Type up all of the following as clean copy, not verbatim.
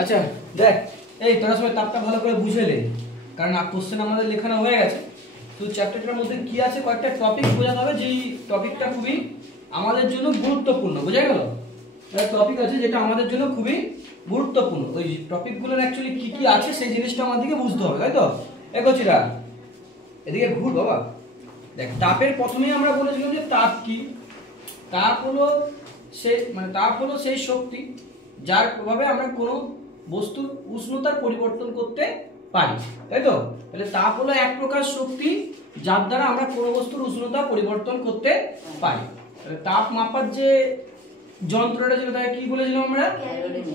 আচ্ছা দেখ, এই তোরা সবাই তাপটা ভালো করে বুঝেলে, কারণ কোশ্চেন আমাদের লেখানো হয়ে গেছে। তো চ্যাপ্টারটার মধ্যে কি আছে কয়েকটা টপিক বোঝাতে হবে, যেই টপিকটা খুবই আমাদের জন্য গুরুত্বপূর্ণ। বোঝা গেল? একটা টপিক আছে যেটা আমাদের জন্য খুবই গুরুত্বপূর্ণ। ওই টপিকগুলোর অ্যাকচুয়ালি কি কি আছে সেই জিনিসটা আমাদেরকে বুঝতে হবে, তাই তো? এগোচিরা এদিকে ঘুর বাবা। দেখ, তাপের প্রথমেই আমরা বলেছিলাম যে তাপ কি। তাপ হলো সেই শক্তি যার প্রভাবে আমরা কোনো বস্তুর উষ্ণতার পরিবর্তন করতে পারি, তাই তো? তাহলে তাপ হলো এক প্রকার শক্তি যার দ্বারা আমরা কোনো বস্তুর উষ্ণতা পরিবর্তন করতে পারি। তাহলে তাপ মাপার যে যন্ত্রটা ছিল তাকে কি বলেছিলাম আমরা?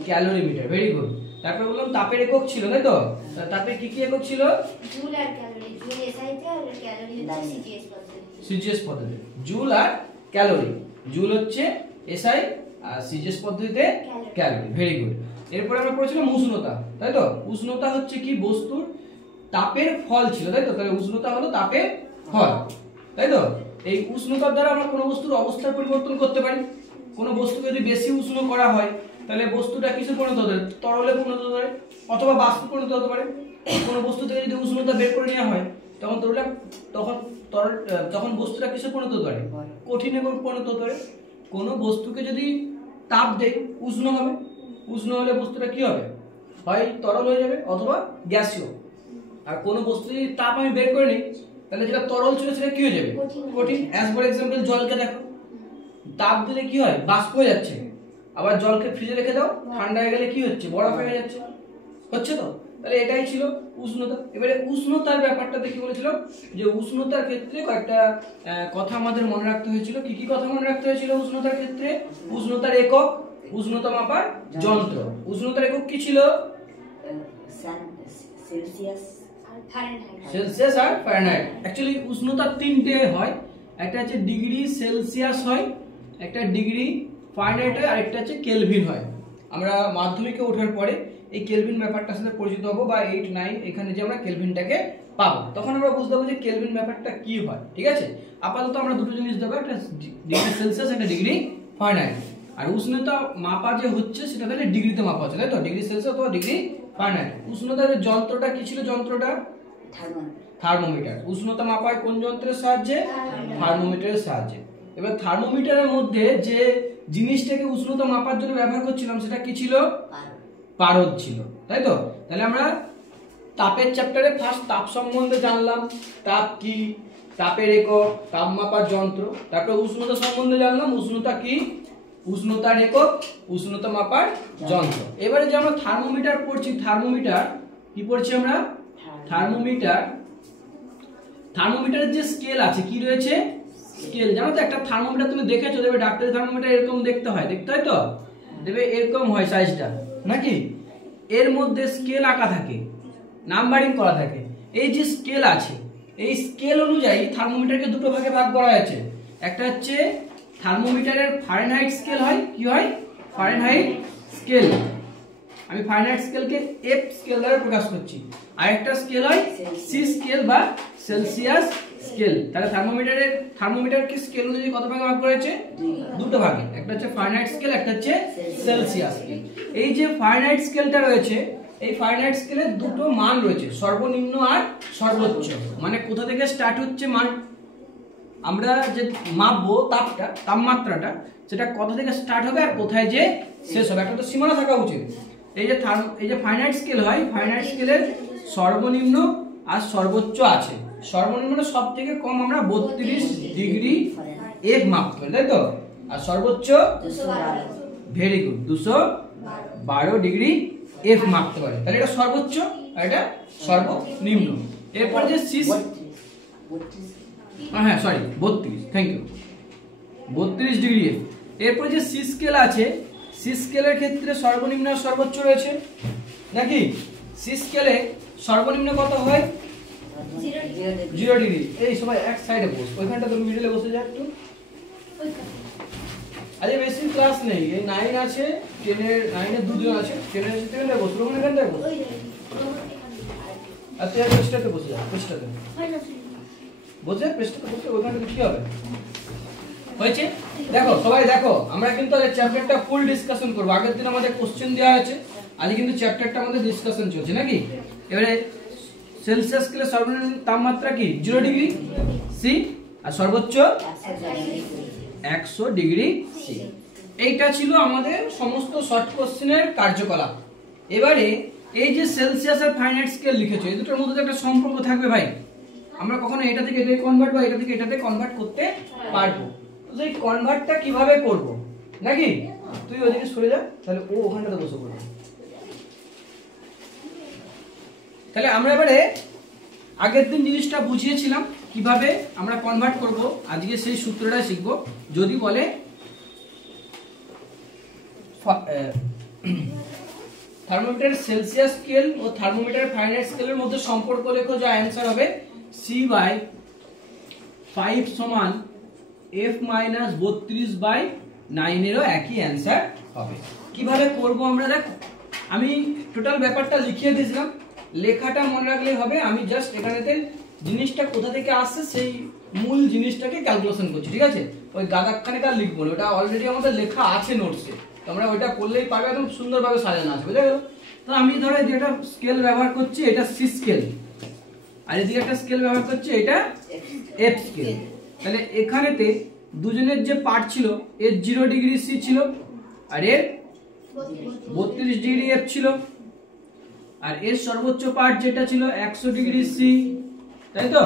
ক্যালোরিমিটার। Very good. তারপরে বললাম তাপের একক ছিল, তাই তো? তাপের কি কি একক ছিল? জুল আর ক্যালোরি। জুল এসআই তে আর ক্যালোরি হচ্ছে সিজিএস পদ্ধতি। সিজিএস পদ্ধতি। জুল আর ক্যালোরি। জুল হচ্ছে এসআই আর সিজিএস পদ্ধতিতে ক্যালোরি। Very good. এরপরে আমরা পড়েছিলাম উষ্ণতা, তাই তো? উষ্ণতা হচ্ছে কি? বস্তুর তাপের ফল ছিল, তাই তো? তাহলে উষ্ণতা হলো তাপের ফল, তাই তো? এই উষ্ণতার দ্বারা আমরা কোনো বস্তুর অবস্থার পরিবর্তন করতে পারি। কোনো বস্তুকে যদি বেশি উষ্ণ করা হয় তাহলে বস্তুটা কিসে পরিণত হতে পারে? তরলে পরিণত হতে পারে অথবা বাষ্পে পরিণত হতে পারে। কোনো বস্তু থেকে যদি উষ্ণতা বের করে নেওয়া হয় তখন বস্তুটা কিসে পরিণত হতে পারে? কঠিনে পরিণত হতে পারে। কোনো বস্তুকে যদি তাপ দেয় উষ্ণ হবে। উষ্ণ হলে বস্তুটা কি হবে? হয় তরল হয়ে যাবে অথবা গ্যাসীয়। আর কোনো বস্তু যদি তাপ আমি বের করে নিই তাহলে যেটা তরল ছিল সেটা কি হয়ে যাবে? কঠিন। অ্যাজ ফর এক্সাম্পল জলকে দেখো, তাপ দিলে কি হয়? বাষ্প হয়ে যাচ্ছে। আবার জলকে ফ্রিজে রেখে দাও, ঠান্ডা হয়ে গেলে কি হচ্ছে? বরফ হয়ে যাচ্ছে। হচ্ছে তো? তাহলে এটাই ছিল উষ্ণতা। এবারে উষ্ণতার ব্যাপারটা দেখি বলেছিলাম যে উষ্ণতার ক্ষেত্রে কয়েকটা কথা আমাদের মনে রাখতে হয়েছিল। কি কি কথা মনে রাখতে হয়েছিল উষ্ণতার ক্ষেত্রে? উষ্ণতার একক, উষ্ণতা মাপার যন্ত্র। উষ্ণতার একক কি ছিল? সেলসিয়াস আর ফারেনহাইট। অ্যাকচুয়ালি উষ্ণতা তিনটে হয়। একটা হচ্ছে ডিগ্রি সেলসিয়াস হয়, একটা ডিগ্রি ফারেনহাইট হয়, আর একটা হচ্ছে কেলভিন হয়। আমরা মাধ্যমিকে ওঠার পরে এই কেলভিন ব্যাপারটার সাথে পরিচিত হবো, বা 8, 9 এখানে যে আমরা কেলভিনটাকে পাবো তখন আমরা বুঝতে পারবো যে কেলভিন ব্যাপারটা কি হয়। ঠিক আছে? আপাতত আমরা দুটো জিনিস দেবো, একটা ডিগ্রি সেলসিয়াস, একটা ডিগ্রি ফারেনহাইট। আর উষ্ণতা মাপা যে হচ্ছে সেটা তাহলে ডিগ্রিতে মাপা হচ্ছে, তাই তো? ডিগ্রি সেলসিয়াস অথবা ডিগ্রি ফারেনহাইট। উষ্ণতার যন্ত্রটা কি ছিল? যন্ত্রটা থার্মোমিটার। উষ্ণতা মাপায় কোন যন্ত্রের সাহায্যে? থার্মোমিটারের সাহায্যে। এবার থার্মোমিটারের মধ্যে যে জিনিসটাকে উষ্ণতা মাপার জন্য ব্যবহার করছিলাম সেটা কি ছিল? পারদ ছিল, তাই তো? তাহলে আমরা তাপের চ্যাপ্টারে ফার্স্ট তাপ সম্বন্ধে জানলাম। তাপ কি? তাপের একক, তাপ মাপার যন্ত্র। তারপর উষ্ণতা সম্বন্ধে জানলাম। উষ্ণতা কি? উষ্ণতার একক, উষ্ণতা মাপার যন্ত্র। এবারে যে আমরা থার্মোমিটার পড়ছি, থার্মোমিটার কি পড়ছি আমরা? থার্মোমিটারের যে স্কেল আছে, কি রয়েছে? স্কেল। জানো তো একটা থার্মোমিটার তুমি দেখেছো, দেখবে ডাক্তারি থার্মোমিটার এরকম দেখতে হয় তো? দেখবে এরকম হয় সাইজটা, নাকি? এর মধ্যে স্কেল আঁকা থাকে, নাম্বারিং করা থাকে। এই যে স্কেল আছে, এই স্কেল অনুযায়ী থার্মোমিটারকে দুটো ভাগে ভাগ করা হয়েছে। একটা হচ্ছে থার্মোমিটারের ফারেনহাইট স্কেল হয়। কি হয়? Fahrenheit scale. আমি ফারেনহাইট স্কেলকে এফ স্কেল দ্বারা প্রকাশ করছি। আর একটা স্কেল হয় সি স্কেল বা সেলসিয়াস স্কেল। তাহলে থার্মোমিটারকে স্কেল অনুযায়ী কত ভাগে ভাগ করা হয়েছে? দুটো ভাগে। একটা হচ্ছে ফারেনহাইট স্কেল, একটা হচ্ছে সেলসিয়াস স্কেল। এই যে ফারেনহাইট স্কেলটা রয়েছে, এই ফারেনহাইট স্কেলের দুটো মান রয়েছে, সর্বনিম্ন আর সর্বোচ্চ। মানে কোথা থেকে স্টার্ট হচ্ছে মান, আমরা যে মাপবো তাপটা, তাপমাত্রাটা, সেটা কোথা থেকে স্টার্ট হবে আর কোথায় যে শেষ হবে, একটা তো সীমানা থাকা উচিত। এই যে ফারেনহাইট স্কেল হয়, ফারেনহাইট স্কেলের সর্বনিম্ন আর সর্বোচ্চ আছে। সর্বনিম্ন সব থেকে কম আমরা 32 ডিগ্রি এফ মাপতে পারি, তাই তো? আর সর্বোচ্চ ভেরি গুড 212 ডিগ্রি এফ মাপতে পারি। তাহলে এটা সর্বোচ্চ আর এটা সর্বনিম্ন। এরপর যে হ্যাঁ sorry 32, thank you, 32 degree F. এরপর যে সি স্কেল আছে, সি স্কেলের ক্ষেত্রে সর্বনিম্ন আর সর্বোচ্চ রয়েছে, নাকি? সি স্কেলে সর্বনিম্ন কত হয়? 0 ডিগ্রি। এই সবাই এক সাইডে বস, ওইখানটা তুমি মিডলে বসে যা একটু। আরে বেশি ক্লাস নেই, এই 9 আছে, 10 এর 9 এর দুজন আছে, 10 এর সেখানে বস, ওখানে কেন বস? আচ্ছা এই পেজটাতে বসে যা, পেজটাতে বসে, পেজটাতে বসে, ওইখানটা কি হবে? হয়েছে? দেখো সবাই দেখো, আমরা কিন্তু এই চ্যাপ্টারটা ফুল ডিসকাশন করব। আগের দিন আমাদের কোশ্চেন দেওয়া আছে, আজ কিন্তু চ্যাপ্টারটা আমাদের ডিসকাশন চলছে নাকি। এবারে সেলসিয়াস স্কেলে সর্বনিম্ন তাপমাত্রা কি 0 ডিগ্রি সি আর সর্বোচ্চ 100 ডিগ্রি সি। এইটা ছিল আমাদের সমস্ত শর্ট কোশ্চেনের কার্যকলাপ। এবারে এই যে সেলসিয়াস আর ফারেনহাইট স্কেল লিখেছো, এই দুটোর মধ্যে একটা সম্পর্ক থাকবে ভাই। আমরা কখনো এটা থেকে এটাতে কনভার্ট বা এটা থেকে এটাতে কনভার্ট করতে পারবো। তো এই কনভার্টটা কিভাবে করব নাকি, তুই ওদিকে সরে যা, তাহলে ও ওখানটাতে বসে পড়বে। তাহলে আমরা এবারে আগের দিন জিনিসটা বুঝিয়েছিলাম কিভাবে আমরা কনভার্ট করব, আজকে সেই সূত্রটা শিখব। যদি বলে থার্মোমিটার সেলসিয়াস স্কেল ও থার্মোমিটার ফারেনহাইট স্কেলের মধ্যে সম্পর্ক লেখো, যা অ্যান্সার হবে C/5 সমান F-32/9 এরও একই অ্যান্সার হবে। কিভাবে করব আমরা দেখো, আমি টোটাল ব্যাপারটা লিখিয়ে দিয়েছিলাম, লেখাটা মনে রাখলেই হবে। আমি জাস্ট এখানেতে জিনিসটা কোথা থেকে আসছে সেই মূল জিনিসটাকে ক্যালকুলেশন করছি, ঠিক আছে। ওই গাদাখানে কার লিখবো না, ওটা অলরেডি আমাদের লেখা আছে নোটসে, তোমরা ওইটা করলেই পারবে, একদম সুন্দরভাবে সাজানো আছে, বুঝা গেল। তো আমি ধরো এদিকে একটা স্কেল ব্যবহার করছি, এটা সি স্কেল, আর এদিকে একটা স্কেল ব্যবহার করছি, এটা এফ স্কেল। তাহলে এখানেতে দুজনের যে পার্ট ছিল, এর 0 ডিগ্রি সি ছিল আর এর 32 ডিগ্রি এফ ছিল, আর এর সর্বোচ্চ পার্ট যেটা ছিল 100 ডিগ্রি সি, তাই তো,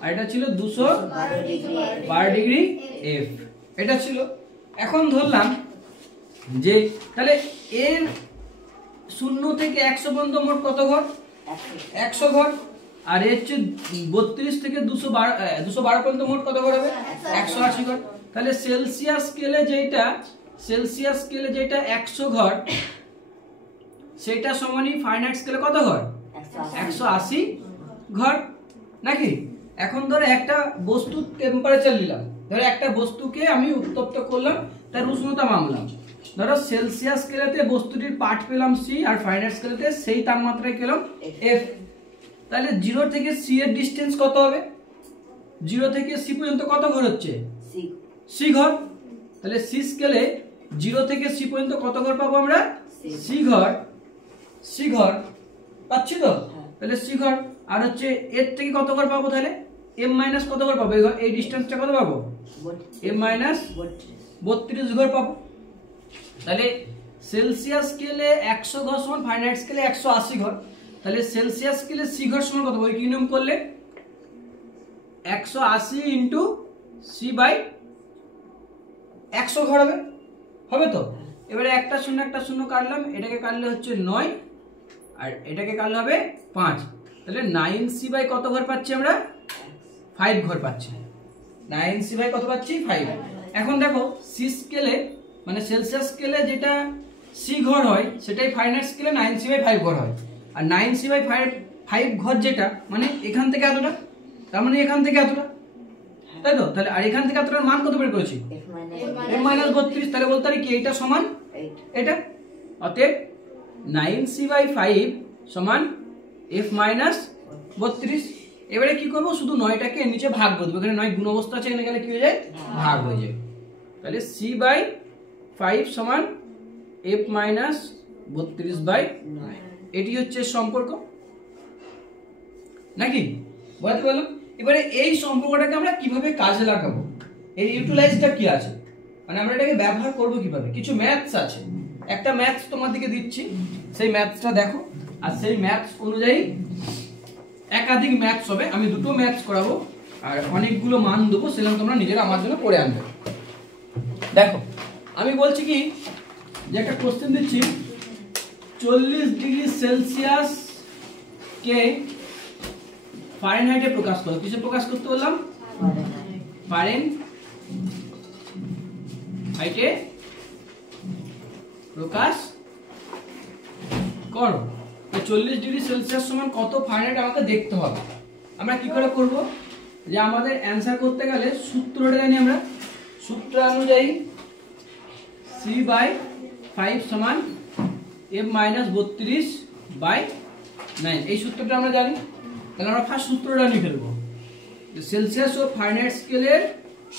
আর এটা ছিল 212 ডিগ্রি এফ, এটা ছিল। এখন ধরলাম যে তাহলে এর 0 থেকে 100 পর্যন্ত মোট কত ঘর, 100 ঘর, আর এর হচ্ছে 32 থেকে 212 পর্যন্ত মোট কত ঘর হবে, 180 ঘর। তাহলে সেলসিয়াস স্কেলে যেটা 100 ঘর, সেটা সমানই ফারেনহাইট স্কেলে কত ঘর, 180 ঘর নাকি। এখন ধরো একটা বস্তুর টেম্পারেচার নিলাম, ধরো একটা বস্তুকে আমি উত্তপ্ত করলাম, তার উষ্ণতা মাপলাম। ধরো সেলসিয়াস স্কেলেতে বস্তুটির পার্ট পেলাম সি, আর ফারেনহাইট স্কেলেতে সেই তাপমাত্রায় পেলাম এফ। তাহলে 0 থেকে সি এর ডিসটেন্স কত হবে, 0 থেকে সি পর্যন্ত কত ঘর হচ্ছে, সি ঘর। তাহলে সি স্কেলে 0 থেকে সি পর্যন্ত কত ঘর পাবো আমরা, সি ঘর পাচ্ছি তো। তাহলে সি ঘর, আর হচ্ছে এর থেকে কত ঘর পাবো, তাহলে এম মাইনাস কত ঘর পাবো, এই ডিসটেন্সটা কত পাবো, এম মাইনাস 32 ঘর পাবো। তাহলে সেলসিয়াস স্কেলে 100 ঘর সমান ফারেনহাইট স্কেলে 180 ঘর। তাহলে সেলসিয়াস স্কেলে সি ঘর সমান কত, ওই কি নিয়ম করলে 180 ইন্টু সি বাই 100 ঘর হবে তো। এবারে একটা শূন্য কাটলাম, এটাকে কাটলে হচ্ছে 9 আর এটাকে কাটলে হবে 5। তাহলে 9c বাই কত ঘর পাচ্ছি আমরা, 5 ঘর পাচ্ছি। 9c বাই কত পাচ্ছি, 5। এখন দেখো সি স্কেলে মানে সেলসিয়াস স্কেলে যেটা সি ঘর হয়, সেটাই ফারেনহাইট স্কেলে 9c বাই 5 ঘর হয়। আর 9c বাই 5 ঘর যেটা মানে এখান থেকে এতটা, তার মানে এখান থেকে এতটা, তাই তো। তাহলে আর এখান থেকে এতটার মান কত বের করেছি, m মাইনাস 32। তাহলে বলতে পারি কি এটা সমান এটা, অতএব 9c বাই 5 সমান f মাইনাস 32। এবারে কি করব, শুধু 9টাকে এর নিচে ভাগ করে দেব, এখানে 9 গুণ অবস্থা আছে, এখানে গেলে কি হয়ে যায়, ভাগ হয়ে যায়। তাহলে c বাই 5 সমান f মাইনাস 32 বাই 9, এটি হচ্ছে সম্পর্ক নাকি, বুঝতে পারলাম। এবারে এই সম্পর্কটাকে আমরা কিভাবে কাজে লাগাবো, এই ইউটিলাইজটা কি আছে, মানে আমরা এটাকে ব্যবহার করব কিভাবে, কিছু ম্যাথস আছে। একটা ম্যাথস তোমাদেরকে দিচ্ছি, সেই ম্যাথসটা দেখো, আর সেই ম্যাথস অনুযায়ী একাধিক ম্যাথস হবে, আমি দুটো ম্যাথস করাবো আর অনেকগুলো মান দেবো, সেগুলো তোমরা নিজেরা আমার জন্য পড়ে আনবে। দেখো আমি বলছি কি যে একটা কোশ্চেন দিচ্ছি, 40 ডিগ্রি সেলসিয়াস কে ফারেনহাইটে প্রকাশ করো। কিসে প্রকাশ করতে বললাম, ফারেনহাইটে প্রকাশ করো। 40 ডিগ্রি সেলসিয়াস সমান কত ফারেনহাইট আমাকে দেখতে হবে। আমরা কি করে করব, যে আমাদের অ্যান্সার করতে গেলে সূত্রটা জানি আমরা, সূত্র অনুযায়ী c বাই 5 সমান f মাইনাস 32 বাই 9, এই সূত্রটা আমরা জানি। তাহলে আমরা ফার্স্ট সূত্রটা লিখে ফেলবো, সেলসিয়াস ও ফারেনহাইট স্কেলের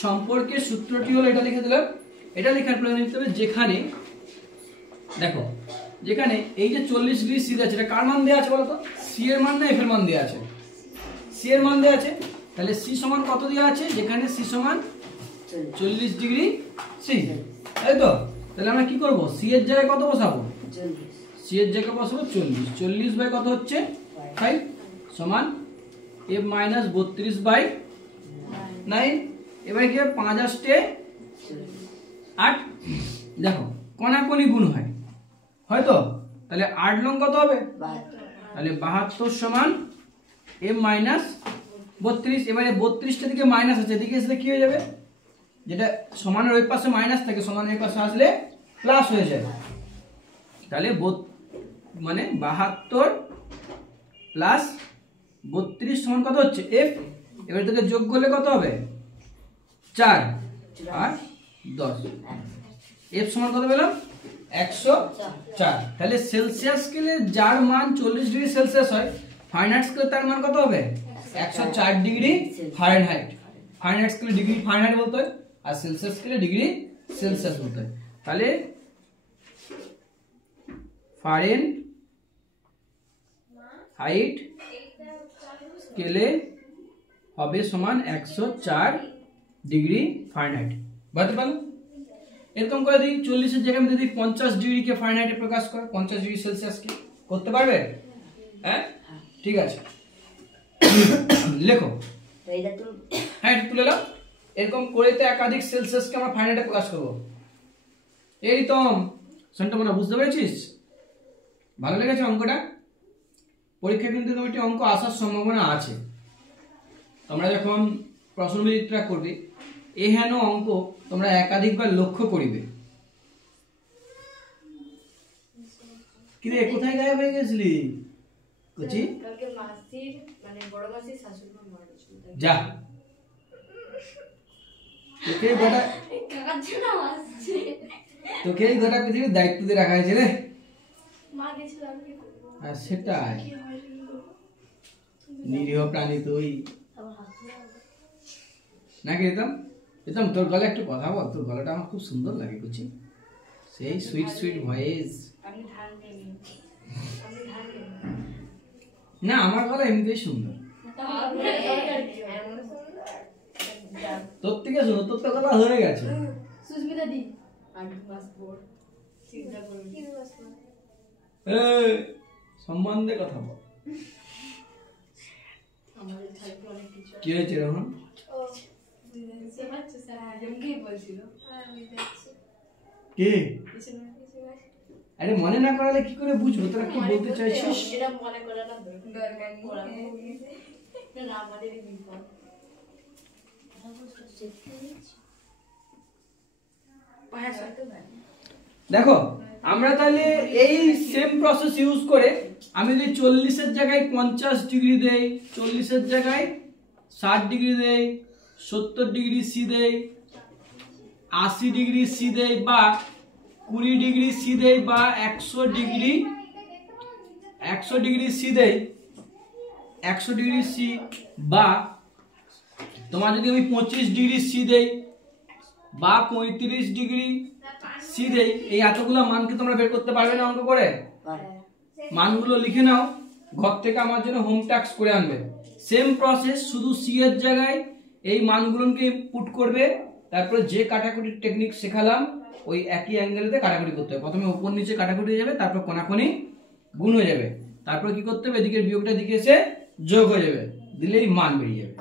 সম্পর্কের সূত্রটি হলো, এটা লিখে দিলাম। এটা লেখার প্রয়োজন নিতে হবে, যেখানে দেখো যেখানে এই যে 40 ডিগ্রি সি আছে, এটা কার মান দেওয়া আছে বলতো? সি এর মান না এফ এর মান দেওয়া আছে? সি এর মান দেওয়া আছে। তাহলে সি সমান কত দেওয়া আছে? যেখানে সি সমান 40 ডিগ্রি সি, তাই তো? তাহলে আমরা কি করব? সি এর জায়গায় কত বসাবো? সি এর জায়গায় বসাবো 40। 40 বাই কত হচ্ছে? 5 সমান f মাইনাস 32 বাই 9। এবার কি 5 আসতে 8। দেখো কোনাকুনি গুণ হয়, হয়তো? তাহলে 8 লং কত হবে? তাহলে 72 সমান m মাইনাস 32। এবারে 32টা দিকে মাইনাস আছে, এদিকে এসে কি হয়ে যাবে? যেটা সমানের ওই পাশে মাইনাস থাকে, সমানের এই পাশে আসলে প্লাস হয়ে যাবে। তাহলে মানে 72 প্লাস 32 সমান কত হচ্ছে? f। এবার থেকে যোগ করলে কত হবে? 4 আর 10। f সমান কত পেলাম? 104। তাহলে সেলসিয়াস স্কেলে যার মান 40 ডিগ্রি সেলসিয়াস হয়, ফারেনহাইট স্কেলে তার মান কত হবে? 104 ডিগ্রি ফারেনহাইট। ফারেনহাইট স্কেলে ডিগ্রি ফারেনহাইট বলতে হয়, আর সেলসিয়াস স্কেলে ডিগ্রি সেলসিয়াস বলতে হয়। তাহলে ফারেনহাইট স্কেলে হবে সমান 104 ডিগ্রি ফারেনহাইট। বুঝতে পারলে? এরকম করে দিই 40 এর জায়গায় আমি যদি 50 ডিগ্রি কে ফারেনহাইটে প্রকাশ করে, 50 ডিগ্রি সেলসিয়াস কে করতে পারবে? হ্যাঁ, ঠিক আছে, লেখো। হ্যাঁ, এটা তুলে নাও। এরকম করে তো একাধিক সেলসিয়াস কে আমরা ফারেনহাইটে প্রকাশ করব। এই তো সন্টমনা, বুঝতে পেরেছিস? ভালো লেগেছে অঙ্কটা? পরীক্ষা কিন্তু দুটি অঙ্ক আসার সম্ভাবনা আছে। তোমরা যখন প্রশ্নবিচিত্রা করবে, এহেন অঙ্ক তোমরা একাধিকবার লক্ষ্য করিবে। কিন্তু কোথায় গায়েব হয়ে গেছিলি কুচি? কালকে মাসির মানে বড় মাসির শাশুড়ি মা মারা গেছিল। যা তোকে গোটা কাকার জন্য আসছে, তোকে এই গোটা পৃথিবীর দায়িত্ব দিয়ে রাখা হয়েছে রে। মা গেছিল আমি কি করব? আর সেটাই, নিরীহ প্রাণী তুই নাকি? এতম তোর গলা একটু কথা বল, তোর গলাটা আমার খুব সুন্দর লাগে কুচি, সেই সুইট সুইট ভয়েস। আমি ধান নেই, আমি ধান নেই না, আমার গলা এমনিতেই সুন্দর। তোর থেকে শুনো, তোর তো গলা হয়ে গেছে। সুস্মিতা দি 8 মাস পর চিন্তা করুন কি মাস পর এই সম্বন্ধে কথা বল। আমাদের থাকবে অনেক কিছু। কি হয়েছে রোহন? ও সে বাচ্চা স্যার জমকে বলছিল। হ্যাঁ আমি দেখছি কি? কিছু না কিছু না। আরে মনে না করালে কি করে বুঝবো তোরা কি বলতে চাইছিস? এটা মনে করা না দরকার পড়া না আমাদের বিপদ। দেখো আমরা তাহলে এই সেম প্রসেস ইউজ করে আমি যদি 40 এর জায়গায় 50 ডিগ্রি দেই, 40 এর জায়গায় 60 ডিগ্রি দেই, 70 ডিগ্রি সি দেই, 80 ডিগ্রি সি দেই, বা 20 ডিগ্রি সি দেই, বা 100 ডিগ্রি সি দেই, 100 ডিগ্রি সি, বা তোমার যদি আমি 25 ডিগ্রি সি দেই বা 35 ডিগ্রি সি দেই, এই এতগুলো মানকে তোমরা বের করতে পারবে না অঙ্ক করে? মানগুলো লিখে নাও, ঘর থেকে আমার জন্য হোম টাস্ক করে আনবে। সেম প্রসেস, শুধু সি এর জায়গায় এই মানগুলোকে পুট করবে, তারপরে যে কাটাকুটির টেকনিক শেখালাম ওই একই অ্যাঙ্গেলেতে কাটাকুটি করতে হবে। প্রথমে উপর নিচে কাটাকুটি হয়ে যাবে, তারপর কোনাকুনি গুণ হয়ে যাবে, তারপর কি করতে হবে? এদিকের বিয়োগটা দিকে এসে যোগ হয়ে যাবে, দিলেই মান বেরিয়ে যাবে।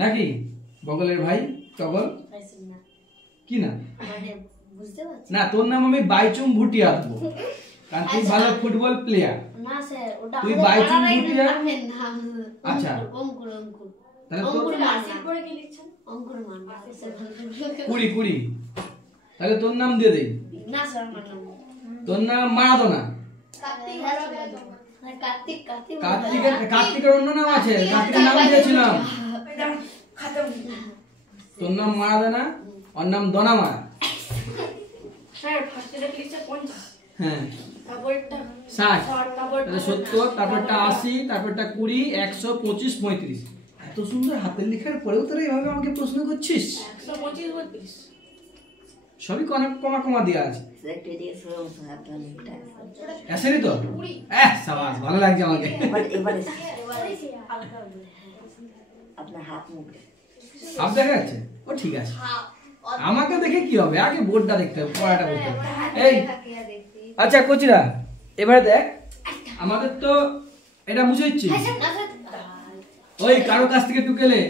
নাকি বগলের ভাই টগল? কি না বুঝতে পারছি না, তোর নাম আমি বাইচুং ভুটিয়া দেবো, কারণ তুই ভালো ফুটবল প্লেয়ার। না স্যার, ওটা তুই বাইচুং ভুটিয়া। আচ্ছা, আচ্ছা, অঙ্কুর অঙ্কুর তাহলে অঙ্কুর তোর মাসির পরে কি লিখছেন? অঙ্কুর মান স্যার ভালো। 20 তাহলে তোর নাম দিয়ে দেই। না স্যার আমার নাম তোর নাম মারাদোনা। কার্তিক কার্তিকের অন্য নাম আছে, কার্তিকের নাম দিয়েছিলাম। তোর নাম মারাদোনা, ওর নাম দোনামা। স্যার ফার্স্টে লিখছে 50, হ্যাঁ তারপরটা 60, 60, তাহলে 70, তারপরটা 80, তারপরটা 20, 100, 25, 35। এত সুন্দর হাতের লেখার পরেও তোরা এইভাবে আমাকে প্রশ্ন করছিস? 125 32 সবই কমা কমা দেওয়া আছে। একটু দিয়ে সরম আপনার আসেনি তো? সাবাস, ভালো লাগছে আমাকে। এবারে আপনার হাত মুখ হাফ দেখা যাচ্ছে? ও ঠিক আছে, আমাকে দেখে কি হবে, আগে বোর্ডটা দেখতে হবে, পড়াটা করতে হবে। এই আচ্ছা কোচিরা, এবারে দেখ, আমাদের তো এটা মুছে দিচ্ছি, ওই কারো কাছ থেকে টুকেলে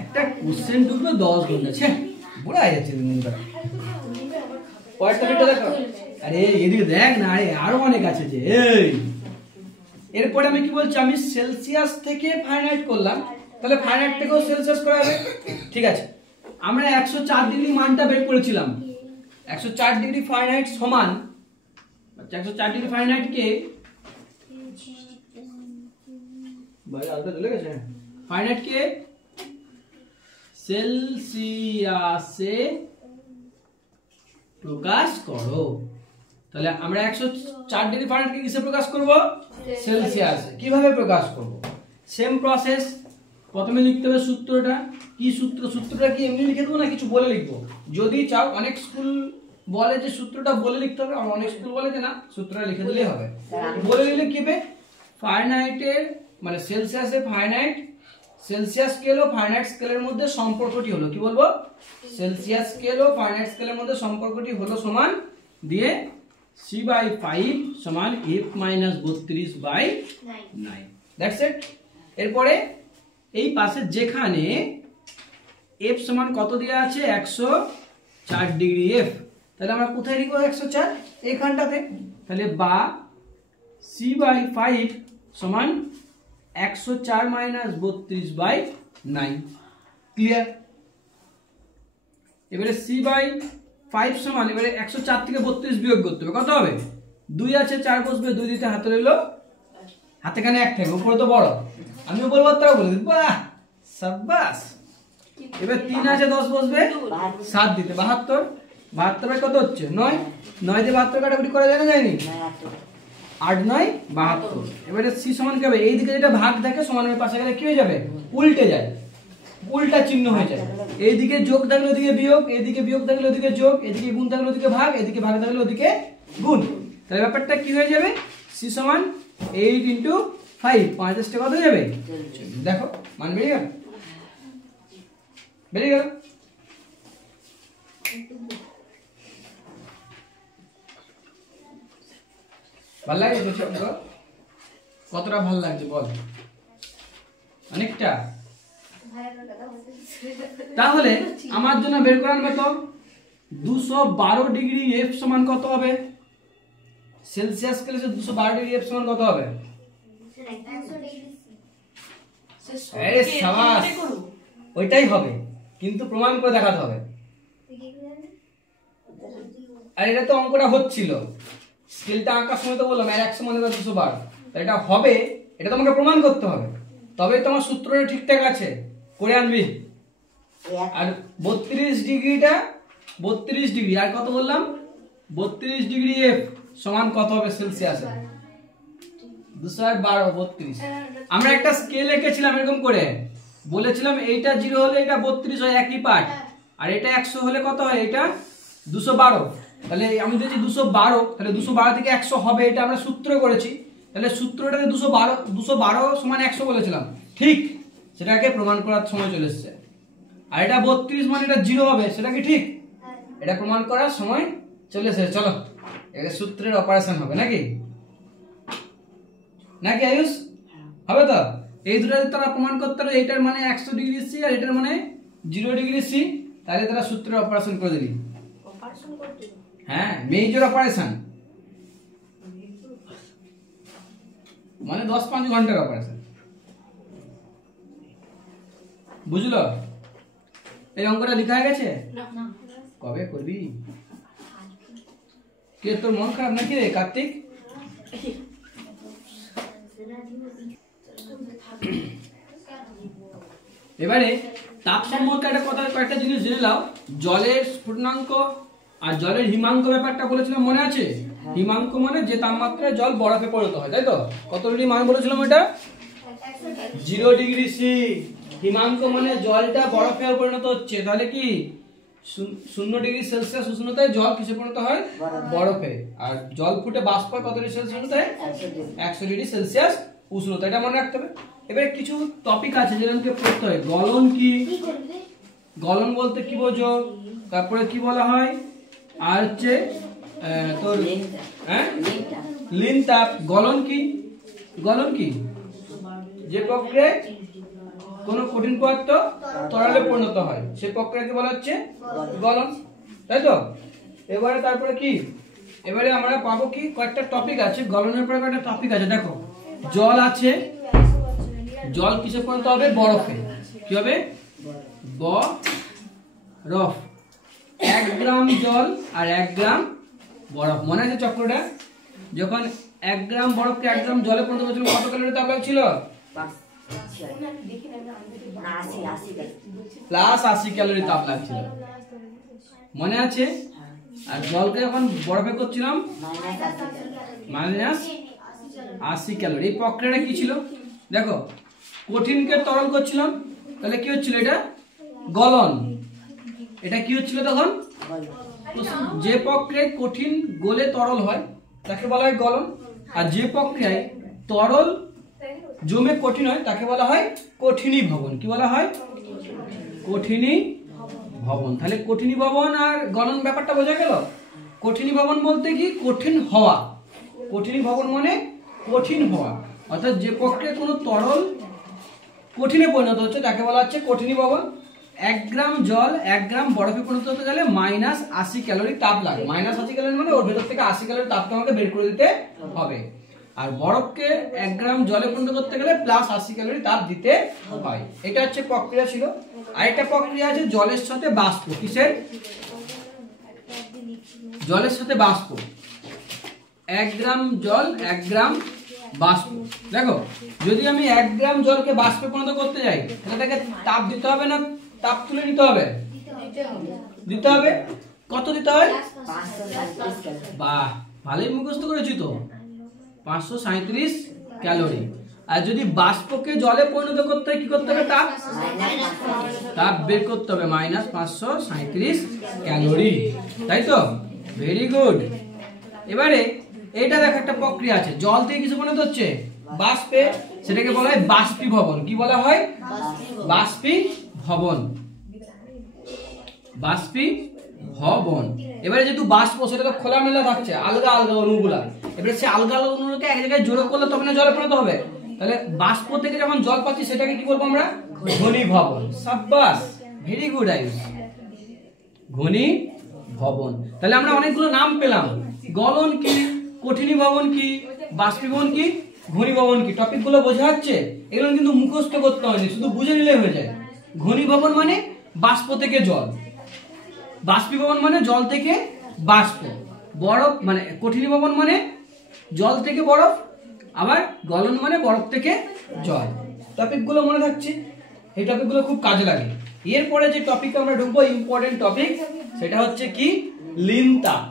একটা কোশ্চেন টুকবে 10 ঘন্টা, ছে বুড়া হয়ে যাচ্ছে দিন করে। পরেরটা ভিডিও দেখো, আরে এদিকে দেখ না, আরে আরো অনেক আছে যে। এই এরপরে আমি কি বলছি, আমি সেলসিয়াস থেকে ফারেনহাইট করলাম, তাহলে ফারেনহাইট থেকেও সেলসিয়াস করা হবে। ঠিক আছে, আমরা 104 ডিগ্রি মানটা বের করেছিলাম। 104 ডিগ্রি ফারেনহাইট সমান, 104 ডিগ্রি ফারেনহাইট কে ভাই আলাদা চলে গেছে, ফারেনহাইট কে সেলসিয়াসে প্রকাশ করো। তাহলে আমরা 104 ডিগ্রি ফারেনহাইট কে কিসে প্রকাশ করব? সেলসিয়াসে। কিভাবে প্রকাশ করব? সেম প্রসেস, প্রথমে লিখতে হবে সূত্রটা। কি সূত্র? সূত্রটা কি এমনি লিখে দেবো না কিছু বলে লিখবো? যদি চাও, অনেক স্কুল বলে যে সূত্রটা বলে লিখতে হবে, আর অনেক স্কুল বলে যে না সূত্রটা লিখে দিলেই হবে। বলে নিলে কি হবে, ফারেনহাইটের মানে সেলসিয়াসে ফারেনহাইট, সেলসিয়াস স্কেল ও ফারেনহাইট স্কেলের মধ্যে সম্পর্কটি হলো, কি বলবো, সেলসিয়াস স্কেল ও ফারেনহাইট স্কেলের মধ্যে সম্পর্কটি হলো সমান দিয়ে c/5 সমান f - 32/9, দ্যাটস ইট। এরপরে এই পাশে যেখানে f সমান কত দেওয়া আছে, 104 ডিগ্রি f, তাহলে আমরা কোথায় লিখব 104? এইখানটাতে। তাহলে বা c/5 সমান 104 - 32/9, ক্লিয়ার? এবারে c/5 সমান, এবারে 104 থেকে 32 বিয়োগ করতে হবে, কত হবে? 2 আছে 4 বসবে, 2 দিতে হাতে রইলো, হাতে কানে 1 থাকবে, উপরে তো বড়, আমিও বলবো তাও বলে দিই, বাহ সাবাস। এবার 3 আছে 10 বসবে, 7 দিতে 72, 72 বাই কত হচ্ছে 9, 9 দিয়ে 72 কাটাকুটি করা যায় না, যায়নি? 8 9 72। এবারে c সমান কি হবে, এই দিকে যেটা ভাগ থাকে সমানের পাশে গেলে কি হয়ে যাবে, উল্টে যায়, উল্টা চিহ্ন হয়ে যায়। এইদিকে যোগ থাকলে ওদিকে বিয়োগ, এদিকে বিয়োগ থাকলে ওদিকে যোগ, এদিকে গুণ থাকলে ওদিকে ভাগ, এদিকে ভাগ থাকলে ওদিকে গুণ। তাহলে ব্যাপারটা কি হয়ে যাবে, c সমান 8 × 5, 5 কত হয়ে যাবে? দেখো মান বেরিয়ে গেল, বেরিয়ে গেল। ভালো লাগে তো শব্দ? কতটা ভালো লাগছে বল? অনেকটা। তাহলে আমার জন্য বের করার মতো 212 ডিগ্রি f সমান কত হবে? সেলসিয়াস স্কেলে 212 ডিগ্রি f সমান কত হবে? আরে সাবাস, ওইটাই হবে, কিন্তু প্রমাণ করে দেখাতে হবে। আর এটা তো অঙ্কটা হচ্ছিল, স্কেলটা আঁকার সময় তো বললাম 100 মানে 212, তাই এটা হবে, এটা তোমাকে প্রমাণ করতে হবে, তবে তোমার সূত্রটা ঠিকঠাক আছে, করে আনবি। আর 32 ডিগ্রিটা 32 ডিগ্রি, আর কত বললাম, 32 ডিগ্রি f সমান কত হবে সেলসিয়াসে? 212 32। আমরা একটা স্কেল এঁকেছিলাম এরকম করে, বলেছিলাম এইটা 0 হলে এটা 32 হয় একই পার্ট, আর এটা 100 হলে কত হয়, এটা 212। তাহলে আমি যদি 212, তাহলে 212 থেকে 100 হবে, এটা আমরা সূত্র করেছি, তাহলে সূত্রটাতে 212 সমান 100 বলেছিলাম, ঠিক সেটাকে প্রমাণ করার সময় চলে এসেছে। আর এটা 32 মানে এটা 0 হবে, সেটা কি ঠিক? এটা প্রমাণ করার সময় চলে এসেছে। চলো এটা সূত্রের অপারেশন হবে নাকি, নাকি আয়ুষ? হবে তো? এই দুটো তারা প্রমাণ করতে হবে, এইটার মানে 100 ডিগ্রি সি আর এটার মানে 0 ডিগ্রি সি, তাহলে তারা সূত্রের অপারেশন করে দিবি। অপারেশন করতে, হ্যাঁ, মেজর অপারেশন মানে 10-5 ঘন্টার অপারেশন, বুঝলো? এই অঙ্কটা লেখা হয়ে গেছে? না কবে করবি? কে তোর মন খারাপ নাকি রে কার্তিক? এবারে তাপ সম্পর্কে একটা কথা, কয়েকটা জিনিস জেনে নাও। জলের স্ফুটনাঙ্ক আর জলের হিমাঙ্ক ব্যাপারটা বলেছিলাম, মনে আছে? হিমাঙ্ক মানে যে তাপমাত্রায় জল বরফে পরিণত হয়, তাই তো? কত ডিগ্রি মান বলেছিলাম ওটা? 0 ডিগ্রি সি। হিমাঙ্ক মানে জলটা বরফে পরিণত হচ্ছে, তাহলে কি 0 ডিগ্রি সেলসিয়াস উষ্ণতায় জল কিসে পরিণত হয়? বরফে। আর জল ফুটে বাষ্প হয় কত ডিগ্রি সেলসিয়াস উষ্ণতায়? 100 ডিগ্রি সেলসিয়াস উষ্ণতা। এটা মনে রাখতে হবে। এবারে কিছু টপিক আছে যেগুলোকে পড়তে হয়। গলন কি? গলন বলতে কি বোঝো? তারপরে কি বলা হয়? আর হচ্ছে তোর লিন তাপ। গলন কি? গলন কি? যে প্রক্রিয়ায় কোন কঠিন পদার্থ তরলে পরিণত হয় সেই প্রক্রিয়াকে বলা হচ্ছে গলন, তাই তো? এবারে তারপরে কি? এবারে আমরা পাবো কি কয়েকটা টপিক আছে গলনের পরে কয়েকটা টপিক আছে। দেখো জল আছে, জল কিসে পরিণত হবে? বরফে। কি হবে? বরফ। 1 গ্রাম জল আর 1 গ্রাম বরফ, মনে আছে চক্রটা? যখন 1 গ্রাম বরফকে 1 গ্রাম জলে পরিণত করেছিল কত ক্যালোরি তাপ লাগছিল? প্লাস 80 ক্যালোরি তাপ লাগছিল, মনে আছে? আর জলকে যখন বরফে করছিলাম মাইনাস 80 ক্যালোরি। এই প্রক্রিয়াটা কি ছিল? দেখো কঠিনকে তরল করছিলাম, তাহলে কি হচ্ছিল? এটা গলন। এটা কি হচ্ছিল তখন? যে প্রক্রিয়ায় কঠিন গলে তরল হয় তাকে বলা হয় গলন, আর যে প্রক্রিয়ায় তরল জমে কঠিন হয় তাকে বলা হয় কঠিনী ভবন। কি বলা হয়? কঠিনী ভবন। তাহলে কঠিনী ভবন আর গলন ব্যাপারটা বোঝা গেল। কঠিনী ভবন বলতে কি? কঠিন হওয়া। কঠিনী ভবন মানে কঠিন হওয়া, অর্থাৎ যে প্রক্রিয়ায় কোনো তরল কঠিনে পরিণত হচ্ছে তাকে বলা হচ্ছে কঠিনী ভবন। 1 গ্রাম জল 1 গ্রাম বরফে পরিণত হতে গেলে মাইনাস 80 ক্যালোরি তাপ লাগে। মাইনাস 80 ক্যালোরি মানে ওর ভেতর থেকে 80 ক্যালোরি তাপটা আমাকে বের করে দিতে হবে। আর বরফকে 1 গ্রাম জলে পরিণত করতে গেলে প্লাস 80 ক্যালোরি তাপ দিতে হয়। এটা হচ্ছে প্রক্রিয়া ছিল। আরেকটা প্রক্রিয়া আছে জলের সাথে বাষ্প। কিসের? জলের সাথে বাষ্প। 1 গ্রাম জল 1 গ্রাম বাষ্প। দেখো যদি আমি 1 গ্রাম জলকে বাষ্পে পরিণত করতে যাই তাহলে তাকে তাপ দিতে হবে না তাপ তুলে নিতে হবে? দিতে হবে। কত দিতে হয়? বাহ, ভালোই মুখস্থ করেছি তো। 537 ক্যালোরি। আর যদি বাষ্পকে জলে পরিণত করতে হয় কি করতে হবে? তাপ তাপ বের করতে হবে মাইনাস 537 ক্যালোরি, তাই তো? Very good. এবারে এটা দেখ একটা প্রক্রিয়া আছে, জল থেকে কিছু পরিণত হচ্ছে বাষ্পে, সেটাকে বলা হয় বাষ্পীভবন। কি বলা হয়? বাষ্পীভবন। বাষ্পীভবন। এবারে যেহেতু বাষ্প সেটা তো খোলামেলা থাকছে, আলগা আলগা অণুগুলা, এবারে সে আলগা আলগা অণুগুলোকে এক জায়গায় জড়ো করলে তবে না জলে পরিণত হবে। তাহলে বাষ্প থেকে যখন জল পাচ্ছি সেটাকে কি বলবো আমরা? ঘনীভবন। সাব্বাস, ভেরি গুড আয়ুষ। ঘনীভবন। তাহলে আমরা অনেকগুলো নাম পেলাম। গলন কি, কঠিনী ভবন কি, বাষ্পীভবন কি, ঘনীভবন কি। টপিকগুলো বোঝা যাচ্ছে? এগুলো কিন্তু মুখস্থ করতে হয়নি, শুধু বুঝে নিলে হয়ে যায়। ঘনীভবন মানে বাষ্প থেকে জল, বাষ্পীভবন মানে জল থেকে বাষ্প, বরফ মানে কঠিনী ভবন মানে জল থেকে বরফ, আবার গলন মানে বরফ থেকে জল। টপিকগুলো মনে থাকছে? এই টপিকগুলো খুব কাজে লাগে। এরপরে যে টপিকে আমরা ঢুকবো ইম্পর্টেন্ট টপিক, সেটা হচ্ছে কি? লিন তাপ।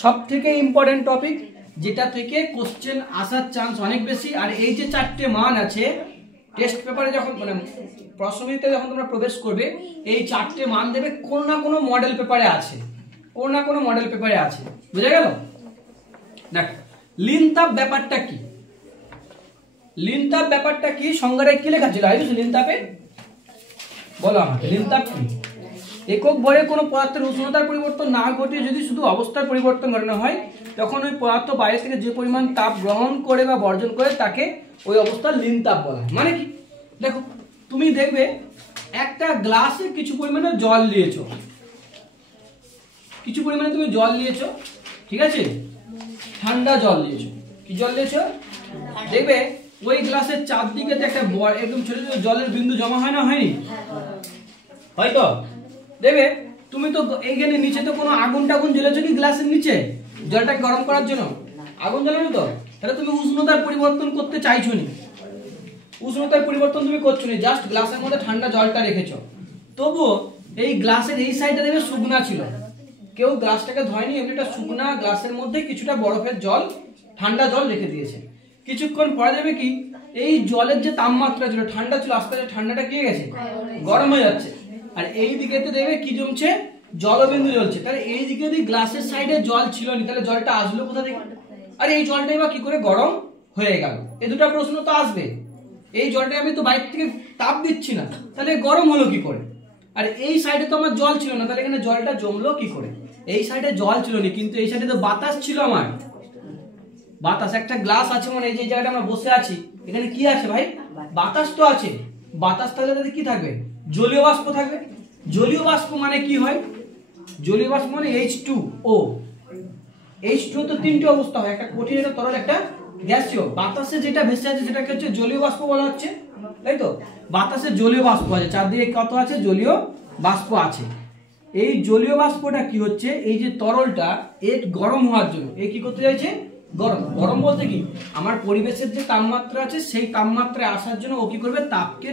সব থেকে ইম্পর্টেন্ট টপিক, যেটা থেকে কোশ্চেন আসার চান্স অনেক বেশি। আর এই যে 4টে মান আছে টেস্ট পেপারে যখন মানে প্রশ্নবিতে যখন তোমরা প্রবেশ করবে, এই 4টে মান দেবে কোনো না কোনো মডেল পেপারে আছে, কোনো না কোনো মডেল পেপারে আছে। বুঝা গেল? দেখো লিন তাপ ব্যাপারটা কি? লিন তাপ ব্যাপারটা কি? সংজ্ঞাটা কি লেখা ছিল আয়ুষ লিন তাপে? বলো আমাকে, লিন তাপ কি? একক ভরে কোনো পদার্থের উষ্ণতার পরিবর্তন না ঘটিয়ে যদি শুধু অবস্থার পরিবর্তন ঘটানো হয়, তখন ওই পদার্থ বাইরে থেকে যে পরিমাণ তাপ গ্রহণ করে বা বর্জন করে তাকে ওই অবস্থার লিন তাপ বলা হয়। মানে কি? দেখো তুমি দেখবে একটা গ্লাসে কিছু পরিমাণে জল নিয়েছো, কিছু পরিমাণে তুমি জল নিয়েছো, ঠিক আছে? ঠান্ডা জল নিয়েছো। কি জল নিয়েছো? দেখবে ওই গ্লাসের চারদিকে একটা একদম ছোট ছোট জলের বিন্দু জমা হয় না, হয়নি? হয়তো দেখবে তুমি তো এইখানে নিচে তো কোনো আগুন টাগুন জ্বেলেছো কি গ্লাসের নিচে জলটাকে গরম করার জন্য? আগুন জ্বালানো তো। তাহলে তুমি উষ্ণতার পরিবর্তন করতে চাইছো নি, উষ্ণতার পরিবর্তন তুমি করছো না, জাস্ট গ্লাসের মধ্যে ঠান্ডা জলটা রেখেছো। তবুও এই গ্লাসের এই সাইডে দেখবে শুকনা ছিল, কেউ গ্লাসটাকে ধয়নি, এমনিটা শুকনা গ্লাসের মধ্যে কিছুটা বরফের জল ঠান্ডা জল রেখে দিয়েছে। কিছুক্ষণ পরে যাবে কি এই জলের যে তাপমাত্রা ছিল ঠান্ডা ছিল, আস্তে আস্তে ঠান্ডাটা কি হয়ে গেছে? গরম হয়ে যাচ্ছে। আর এই দিকেতে দেখবে কি জমছে? জলবিন্দু জ্বলছে, তাহলে এইদিকে যদি গ্লাসের সাইডে জল ছিল না তাহলে জলটা আসলো কোথা থেকে? আর এই জলটাই বা কি করে গরম হয়ে গেল? এই দুটো প্রশ্ন তো আসবে। এই জলটা আমি তো বাইরে থেকে তাপ দিচ্ছি না, তাহলে গরম হলো কি করে? আর এই সাইডে তো আমার জল ছিল না, তাহলে এখানে জলটা জমলো কি করে? এই সাইডে জল ছিল না কিন্তু এই সাইডে তো বাতাস ছিল আমার। বাতাস, একটা গ্লাস আছে মানে এই যে জায়গাটা আমরা বসে আছি এখানে কি আছে ভাই? বাতাস তো আছে। বাতাস থাকলে তাতে কি থাকবে? জলীয় বাষ্প থাকবে। জলীয় বাষ্প মানে কি হয়? জলীয় বাষ্প মানে H2O। H2O তো তিনটে অবস্থা হয়, একটা কঠিন, একটা তরল, একটা গ্যাসীয়। বাতাসে যেটা ভেসে আছে সেটাকে হচ্ছে জলীয় বাষ্প বলা হচ্ছে, তাই তো? বাতাসে জলীয় বাষ্প আছে, চারদিকে কত আছে? জলীয় বাষ্প আছে। এই জলীয় বাষ্পটা কি হচ্ছে? এই যে তরলটা এর গরম হওয়ার জন্য এ কি করতে চাইছে? গরম। গরম বলতে কি, আমার পরিবেশের যে তাপমাত্রা আছে সেই তাপমাত্রায় আসার জন্য ও কি করবে? তাপকে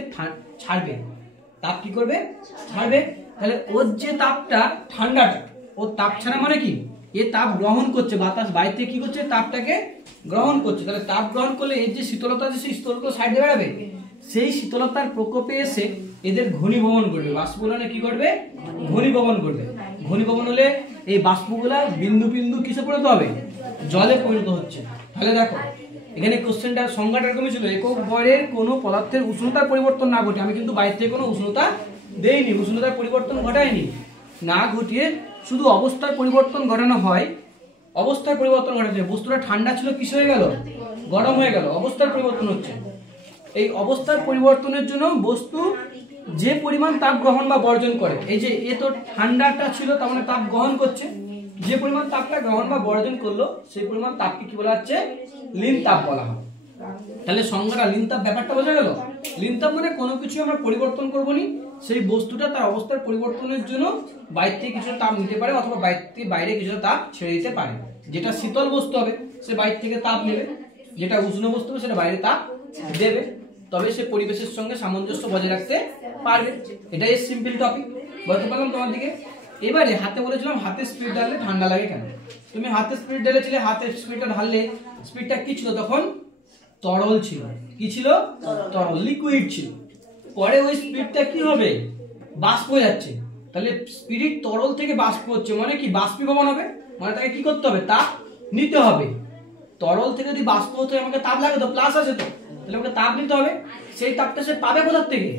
ছাড়বে। তাপ কি করবে? ছাড়বে। তাহলে ওর যে তাপটা ঠান্ডাটা, ও তাপ ছাড়া মানে কি, এ তাপ গ্রহণ করছে। বাতাস বাইরে থেকে কি করছে? তাপটাকে গ্রহণ করছে। তাহলে তাপ গ্রহণ করলে এর যে শীতলতা আছে সেই শীতলতা সাইডে বেড়াবে। সেই শীতলতার প্রকোপে এসে এদের ঘনীভবন করবে। বাষ্পগুলো কি করবে? ঘনীভবন করবে। ঘনীভবন হলে এই বাষ্পগুলা বিন্দু বিন্দু কিসে পরিণত হবে? জলে পরিণত হচ্ছে। তাহলে দেখো এখানে কোশ্চেনটা সংজ্ঞাটা এরকমই ছিল, একক ভরের কোনো পদার্থের উষ্ণতার পরিবর্তন না ঘটে। আমি কিন্তু বাইরে থেকে কোনো উষ্ণতা দেইনি, উষ্ণতার পরিবর্তন ঘটাইনি, না ঘটিয়ে শুধু অবস্থার পরিবর্তন ঘটানো হয়। অবস্থার পরিবর্তন ঘটাচ্ছে, বস্তুটা ঠান্ডা ছিল কিস হয়ে গেল? গরম হয়ে গেল। অবস্থার পরিবর্তন হচ্ছে। এই অবস্থার পরিবর্তনের জন্য বস্তু যে পরিমাণ তাপ গ্রহণ বা বর্জন করে, এই যে এ তো ঠান্ডাটা ছিল তার মানে তাপ গ্রহণ করছে, যে পরিমাণ তাপটা গ্রহণ বা বর্জন করলো সেই পরিমাণ তাপকে কি বলা হচ্ছে? লীন তাপ বলা হয়। তাহলে সংজ্ঞাটা লীন তাপ ব্যাপারটা বোঝা গেল। লীন তাপ মানে কোনো কিছু আমরা পরিবর্তন করবো নি, সেই বস্তুটা তার অবস্থার পরিবর্তনের জন্য বাইরে থেকে কিছুটা তাপ নিতে পারে অথবা বাইরে কিছুটা তাপ ছেড়ে দিতে পারে। যেটা শীতল বস্তু হবে সে বাইরে থেকে তাপ নেবে, যেটা উষ্ণ বস্তু হবে সেটা বাইরে তাপ দেবে, তবে সে পরিবেশের সঙ্গে সামঞ্জস্য বজায় রাখতে পারবে। এটাই সিম্পল টপিক, বলতে পারলাম তোমার দিকে। এবারে হাতে বলেছিলাম হাতে স্পিড ঢাললে ঠান্ডা লাগে কেন? তুমি হাতে স্পিড ঢেলেছিলে, হাতের স্পিডটা ঢাললে স্পিডটা কি ছিল? তখন তরল ছিল। কি ছিল? তরল, লিকুইড ছিল। পরে ওই স্পিডটা কি হবে? বাষ্প হয়ে যাচ্ছে। তাহলে স্পিরিট তরল থেকে বাষ্প হচ্ছে মানে কি? বাষ্পীভবন হবে, মানে তাকে কি করতে হবে? তাপ নিতে হবে। তরল থেকে যদি বাষ্প হতে হয় আমাকে তাপ লাগে তো, প্লাস আছে তো, তাহলে আমাকে তাপ নিতে হবে। সেই তাপটা সে পাবে কোথার থেকে?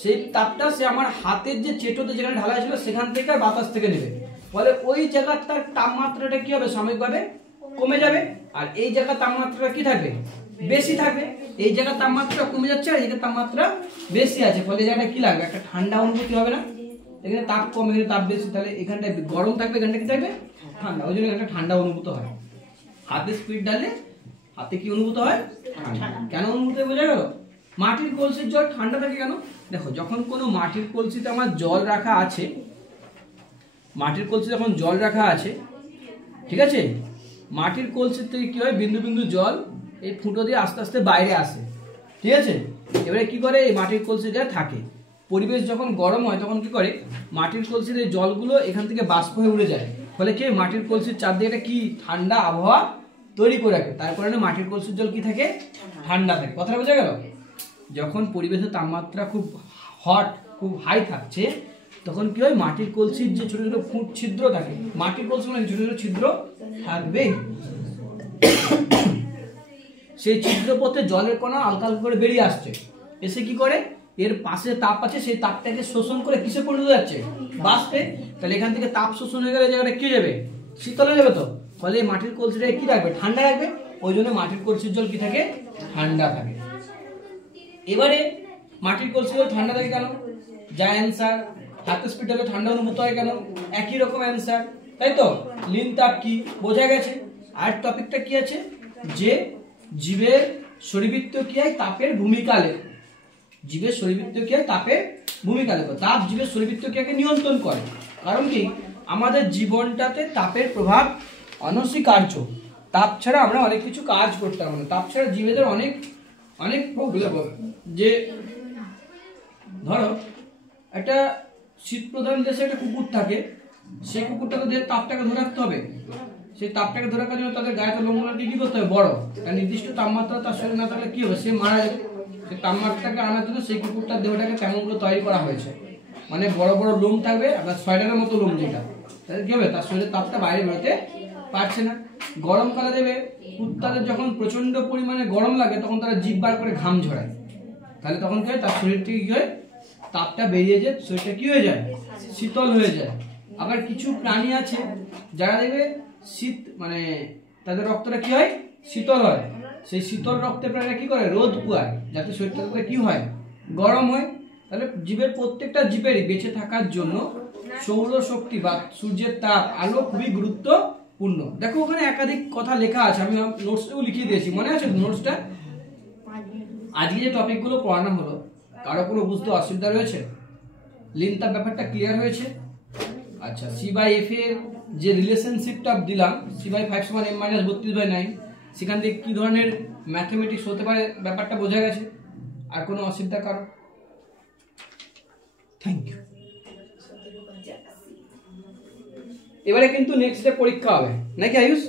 সেই তাপটা সে আমার হাতের যে চেটোতে যেখানে ঢালা ছিল সেখান থেকে আর বাতাস থেকে নেবে। ফলে ওই জায়গার তার তাপমাত্রাটা কি হবে? সাময়িকভাবে কমে যাবে। আর এই জায়গার তাপমাত্রাটা কি থাকবে? বেশি থাকবে। এই জায়গার তাপমাত্রা কমে যাচ্ছে আর এই জায়গার তাপমাত্রা বেশি আছে, ফলে এই জায়গাটা কি লাগবে? একটা ঠান্ডা অনুভূতি হবে না? এখানে তাপ কম, এখানে তাপ বেশি, তাহলে এখানটায় গরম থাকবে, এখানটা কি থাকবে? ঠান্ডা। ওই জন্য একটা ঠান্ডা অনুভূত হয়। হাতে স্পিড ঢাললে হাতে কি অনুভূত হয়? ঠান্ডা। কেন অনুভূত হয় বোঝা গেল? মাটির কলসির জল ঠান্ডা থাকে কেন? দেখো যখন কোনো মাটির কলসিতে আমার জল রাখা আছে, মাটির কলসি যখন জল রাখা আছে, ঠিক আছে, মাটির কলসির থেকে কি হয়? বিন্দু বিন্দু জল এই ফুটো দিয়ে আস্তে আস্তে বাইরে আসে, ঠিক আছে। এবারে কি করে? এই মাটির কলসিটা থাকে, পরিবেশ যখন গরম হয় তখন কি করে? মাটির কলসির এই জলগুলো এখান থেকে বাষ্প হয়ে উড়ে যায়, ফলে কি মাটির কলসির চারদিকে কি ঠান্ডা আবহাওয়া তৈরি করে রাখে। তার কারণে মাটির কলসির জল কি থাকে? ঠান্ডা থাকে। কথাটা বোঝা গেল? যখন পরিবেশের তাপমাত্রা খুব হট, খুব হাই থাকছে তখন কি হয়? মাটির কলসির যে ছোট ছোট ফুট ছিদ্র থাকে, মাটির কলসি মানে ছোট ছোট ছিদ্র থাকবে, সেই ছিদ্র পথে জলের কণা হালকা হালকা করে বেরিয়ে আসছে, এসে কি করে? এর পাশে তাপ আছে, সেই তাপটাকে শোষণ করে কিসে পরিণত যাচ্ছে? বাষ্পে। তাহলে এখান থেকে তাপ শোষণ হয়ে গেলে জায়গাটা কি যাবে? শীতল হয়ে যাবে তো, ফলে মাটির কলসিটা কি রাখবে? ঠান্ডা রাখবে। ওই জন্য মাটির কলসির জল কি থাকে? ঠান্ডা থাকে। এবারে মাটির কলসির জল ঠান্ডা থাকে কেন? যা অ্যান্সার। হাতে স্পিড হলে ঠান্ডা অনুভূত হয় কেন? একই রকম অ্যান্সার, তাই তো? লীন তাপ কি বোঝা গেছে। আর টপিকটা কি আছে? যে জীবের শরীরবৃত্তীয় ক্রিয়ায় তাপের ভূমিকা লেখো। জীবের শরীরবৃত্তীয় ক্রিয়ায় তাপের ভূমিকা লেখো। তাপ জীবের শরীরবৃত্তীয় ক্রিয়াকে নিয়ন্ত্রণ করে। কারণ কি? আমাদের জীবনটাতে তাপের প্রভাব অনস্বীকার্য। তাপ ছাড়া আমরা অনেক কিছু কাজ করতে পারবো না। তাপ ছাড়া জীবেদের অনেক অনেক প্রবলেম হবে। যে ধরো একটা শীত প্রধান দেশে একটা কুকুর থাকে, সেই কুকুরটাকে তাপটাকে ধরে রাখতে হবে। সেই তাপটাকে ধরে রাখার জন্য তাদের গায়ে লোমগুলো কি করতে হবে? বড়। তার নির্দিষ্ট তাপমাত্রা তার শরীরে না থাকলে কি হবে? সে মারা যাবে। সেই তাপমাত্রাটাকে আনার জন্য সেই কুকুরটার দেহটাকে তেমন করে তৈরি করা হয়েছে। মানে বড় বড় লোম থাকবে, আপনার সোয়েটারের মতো লোম যেটা, তাহলে কি হবে, তার শরীরের তাপটা বাইরে বেরোতে পারছে না। গরমকালে দেবে কুত্তাদের যখন প্রচন্ড পরিমাণে গরম লাগে তখন তারা জিভ বার করে ঘাম ঝরায়, তাহলে তখন কি হয়, তার শরীর থেকে কি হয়, তাপটা বেরিয়ে যায়, শরীরটা কি হয়ে যায়, শীতল হয়ে যায়। আবার কিছু প্রাণী আছে যারা দেখবে শীত মানে তাদের রক্তটা কি হয়, শীতল হয়, সেই শীতল রক্তের প্রাণীরা কি করে, রোদ পুয়ায় যাতে শরীরটা কি হয়, গরম হয়। তাহলে জীবের প্রত্যেকটা জীবেরই বেঁচে থাকার জন্য সৌরশক্তি বা সূর্যের তাপ, আলো খুবই গুরুত্বপূর্ণ। দেখো ওখানে একাধিক কথা লেখা আছে, আমি নোটসটাও লিখিয়ে দিয়েছি, মনে আছে নোটসটা? আজকে যে টপিকগুলো পড়ানো হলো কারো কোনো বুঝতে অসুবিধা রয়েছে? লিন তাপ ব্যাপারটা ক্লিয়ার হয়েছে? আচ্ছা, C/F এর যে রিলেশনশিপটা দিলাম, C/5 = m - 32/9, সেখান থেকে কি ধরনের ম্যাথমেটিক্স হতে পারে ব্যাপারটা বোঝা গেছে? আর কোনো অসুবিধা কারো? Thank you. এবারে কিন্তু নেক্সট ডে পরীক্ষা হবে নাকি আয়ুষ?